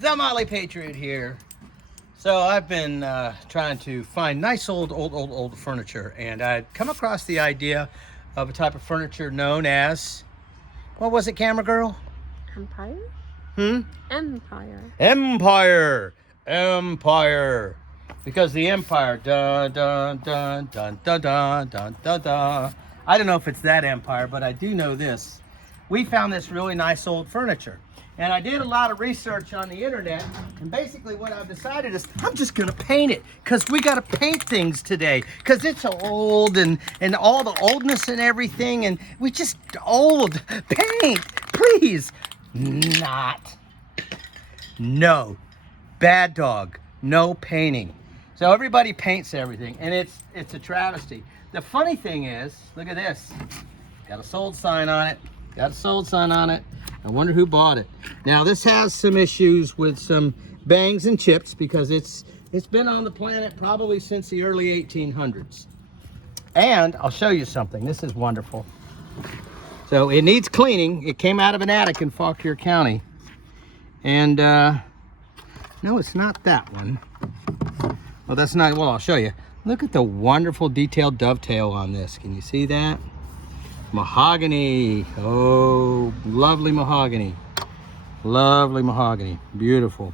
The Molly Patriot here. So I've been trying to find nice old furniture, and I'd come across the idea of a type of furniture known as, what was it, camera girl? Empire? Empire. Empire. Because the Empire, dun dun dun dun dun dun dun dun dun. I don't know if it's that Empire, but I do know this. We found this really nice old furniture. And I did a lot of research on the internet, and basically what I've decided is I'm just gonna paint it, because we gotta paint things today, because it's old and all the oldness and everything, and we just old. Paint, please. Not. No. Bad dog. No painting. So everybody paints everything, and it's a travesty. The funny thing is, look at this. Got a sold sign on it. Got a sold sign on it. I wonder who bought it. Now this has some issues with some bangs and chips because it's been on the planet probably since the early 1800s. And I'll show you something. This is wonderful. So it needs cleaning. It came out of an attic in Fauquier County. And no, it's not that one. Well, that's not, well, I'll show you. Look at the wonderful detailed dovetail on this. Can you see that? Mahogany. Oh, lovely mahogany. Lovely mahogany. Beautiful.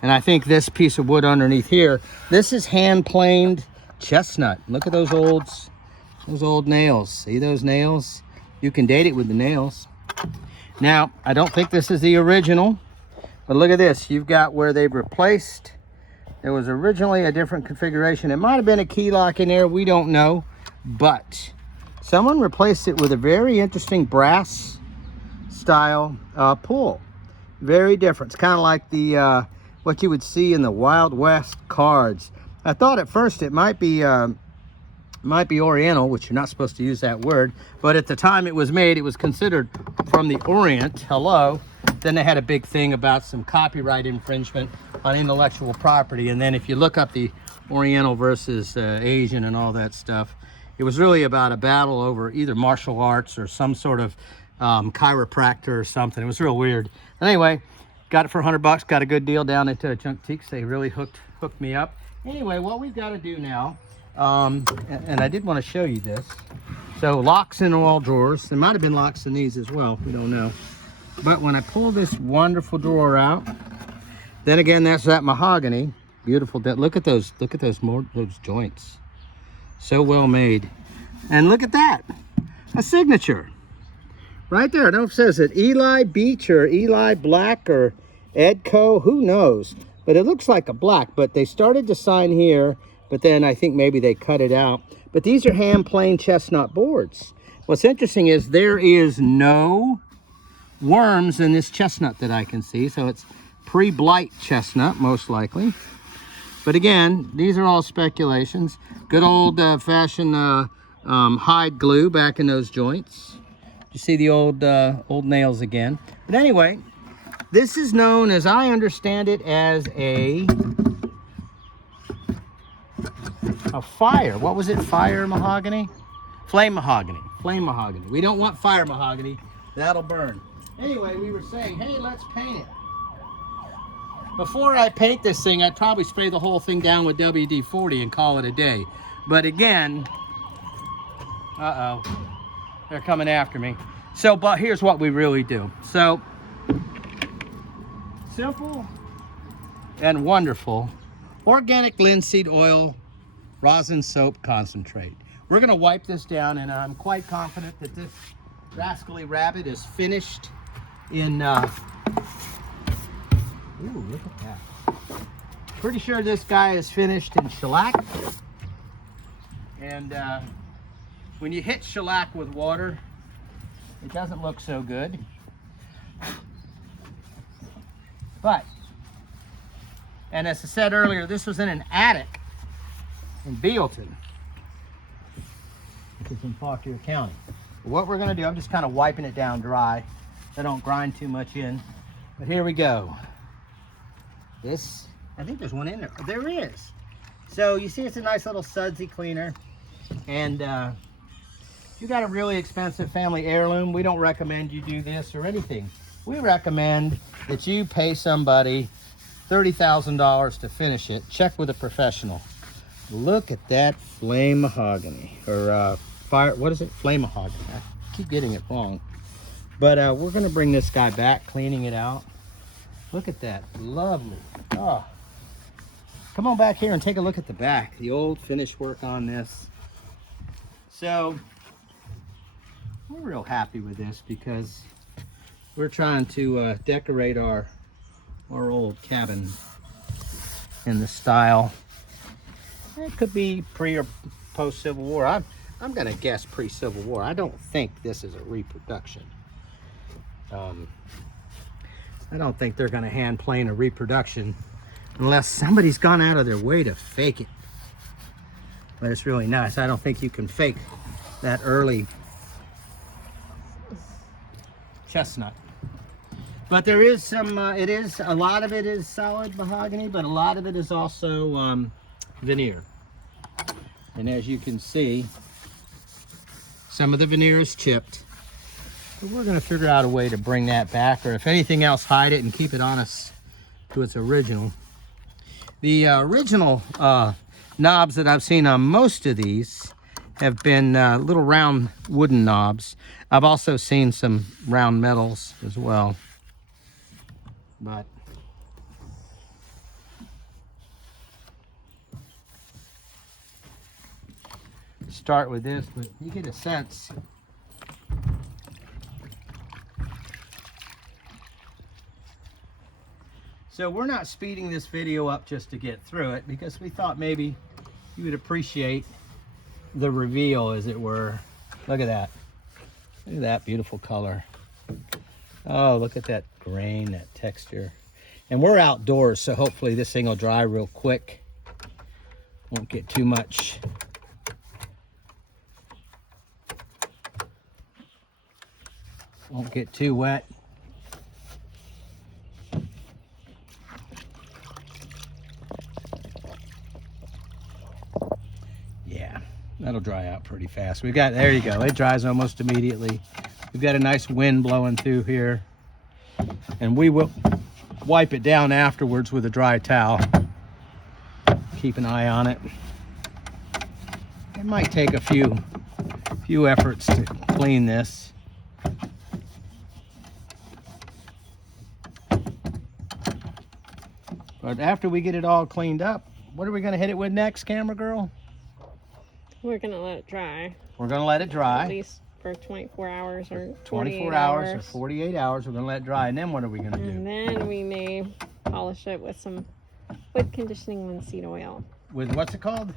And I think this piece of wood underneath here, this is hand planed chestnut. Look at those old nails. See those nails? You can date it with the nails. Now, I don't think this is the original, but look at this. You've got where they've replaced. There was originally a different configuration. It might have been a key lock in there. We don't know, but someone replaced it with a very interesting brass style pull. Very different. It's kind of like the what you would see in the Wild West cards. I thought at first it might be Oriental, which you're not supposed to use that word, but at the time it was made, it was considered from the Orient. Hello. Then they had a big thing about some copyright infringement on intellectual property, and then if you look up the Oriental versus Asian and all that stuff, it was really about a battle over either martial arts or some sort of chiropractor or something. It was real weird. But anyway, got it for $100. Got a good deal down at Juntiques. They really hooked me up. Anyway, what we've got to do now, and I did want to show you this. So locks in all drawers. There might have been locks in these as well. We don't know. But when I pull this wonderful drawer out, then again, that's that mahogany. Beautiful. Look at those joints. So well made. And look at that. A signature. Right there. I don't know if it says it Eli Beach or Eli Black or Edco. Who knows? But it looks like a black. But they started to sign here. But then I think maybe they cut it out. But these are hand planed chestnut boards. What's interesting is there is no worms in this chestnut that I can see. So it's pre-blight chestnut, most likely. But again, these are all speculations. Good old fashioned hide glue back in those joints. You see the old nails again. But anyway, this is known, as I understand it, as a fire. What was it? Fire mahogany? Flame mahogany. Flame mahogany. We don't want fire mahogany. That'll burn. Anyway, we were saying, hey, let's paint it. Before I paint this thing, I'd probably spray the whole thing down with WD-40 and call it a day. But again, uh-oh, they're coming after me. So, but here's what we really do. So, simple and wonderful organic linseed oil rosin soap concentrate. We're gonna wipe this down, and I'm quite confident that this rascally rabbit is finished in, ooh, look at that. Pretty sure this guy is finished in shellac. And when you hit shellac with water, it doesn't look so good. But, and as I said earlier, this was in an attic in Bealton, which is in Fauquier County. What we're gonna do, I'm just kind of wiping it down dry. So don't grind too much in. But here we go. This, I think there's one in there. There is. So you see it's a nice little sudsy cleaner. And if you got a really expensive family heirloom, we don't recommend you do this or anything. We recommend that you pay somebody $30,000 to finish it. Check with a professional. Look at that flame mahogany, or fire, what is it? Flame mahogany. I keep getting it wrong. But we're gonna bring this guy back, cleaning it out. Look at that, lovely. Oh, come on back here and take a look at the back. The old finish work on this. So, we're real happy with this because we're trying to decorate our old cabin in the style. It could be pre or post Civil War. I'm gonna guess pre Civil War. I don't think this is a reproduction. I don't think they're gonna hand plane a reproduction unless somebody's gone out of their way to fake it. But it's really nice. I don't think you can fake that early chestnut. But there is some, a lot of it is solid mahogany, but a lot of it is also veneer. And as you can see, some of the veneer is chipped. But we're gonna figure out a way to bring that back, or if anything else, hide it and keep it on us to its original. The original knobs that I've seen on most of these have been little round wooden knobs. I've also seen some round metals as well. But start with this, but you get a sense. So we're not speeding this video up just to get through it, because we thought maybe you would appreciate the reveal, as it were. Look at that. Look at that beautiful color. Oh, look at that grain, that texture. And we're outdoors, so hopefully this thing will dry real quick. Won't get too much. Won't get too wet. Yeah, that'll dry out pretty fast. We got, there you go, it dries almost immediately. We've got a nice wind blowing through here, and we will wipe it down afterwards with a dry towel. Keep an eye on it. It might take a few efforts to clean this. But after we get it all cleaned up, what are we gonna hit it with next, camera girl? We're gonna let it dry. We're gonna let it dry. At least for 24 hours or 24 hours or 48 hours. We're gonna let it dry, and then what are we gonna do? And then we may polish it with some wood conditioning linseed oil. With what's it called?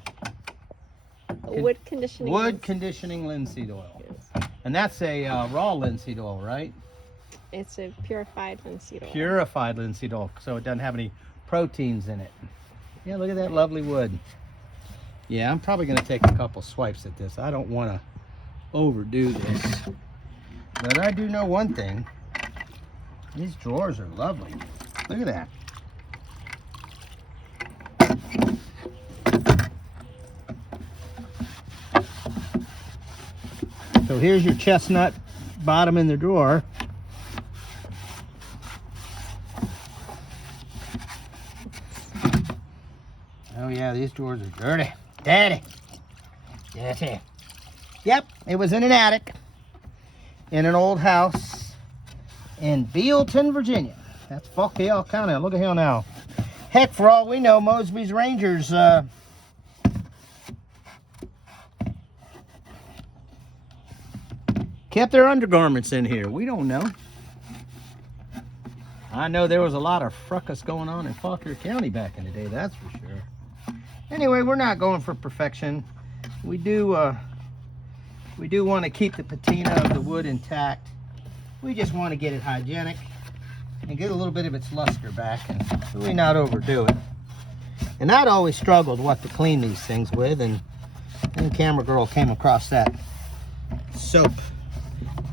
Wood conditioning. Wood conditioning linseed oil. Yes. And that's a raw linseed oil, right? It's a purified linseed oil. Purified linseed oil, so it doesn't have any proteins in it. Yeah, look at that lovely wood. Yeah, I'm probably gonna take a couple swipes at this. I don't wanna overdo this. But I do know one thing. These drawers are lovely. Look at that. So here's your chestnut bottom in the drawer. Oh yeah, these drawers are dirty. Dirty. Dirty. Yep, it was in an attic in an old house in Bealton, Virginia. That's Fauquier County. Look at here now. Heck, for all we know, Mosby's Rangers kept their undergarments in here. We don't know. I know there was a lot of fracas going on in Fauquier County back in the day, that's for sure. Anyway, we're not going for perfection. We do want to keep the patina of the wood intact. We just want to get it hygienic and get a little bit of its luster back, and really not overdo it. And I'd always struggled what to clean these things with, and then Camera Girl came across that soap.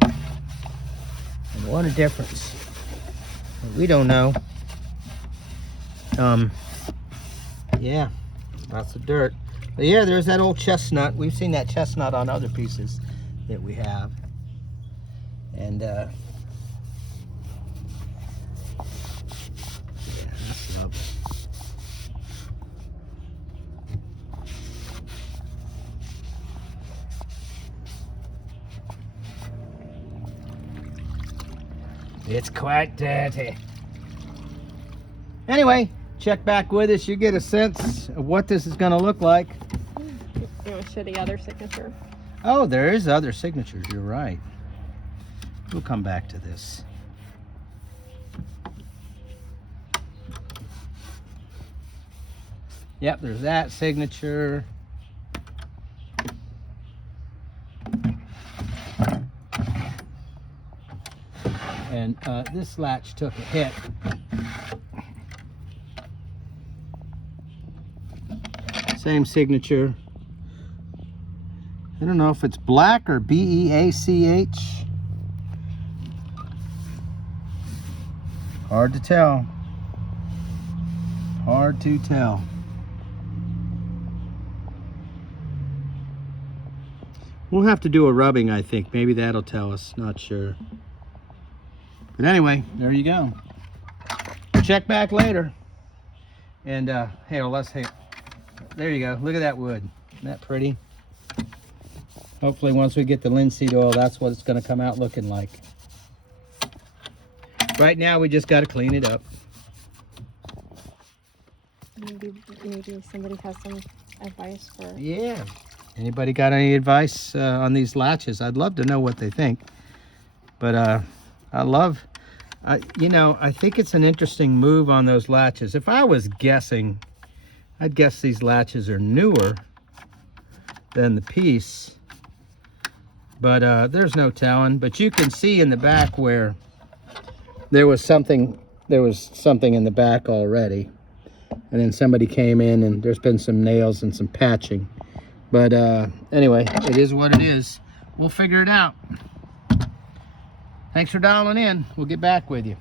And what a difference. We don't know. Yeah, lots of dirt. But yeah, there's that old chestnut. We've seen that chestnut on other pieces that we have. And yeah, Love it. It's quite dirty. Anyway, check back with us. You get a sense of what this is going to look like. You want to show the other signature? Oh, there is other signatures. You're right. We'll come back to this. Yep, there's that signature. And this latch took a hit. Same signature. I don't know if it's black or B-E-A-C-H. Hard to tell. Hard to tell. We'll have to do a rubbing, I think. Maybe that'll tell us. Not sure. But anyway, there you go. Check back later. And hey, there you go. Look at that wood. Isn't that pretty? Hopefully once we get the linseed oil, that's what it's going to come out looking like. Right now we just got to clean it up. Maybe somebody has some advice for... Yeah. Anybody got any advice on these latches? I'd love to know what they think. But I think it's an interesting move on those latches. If I was guessing, I'd guess these latches are newer than the piece. But there's no telling. But you can see in the back where there was something in the back already. And then somebody came in and there's been some nails and some patching. But anyway, it is what it is. We'll figure it out. Thanks for dialing in. We'll get back with you.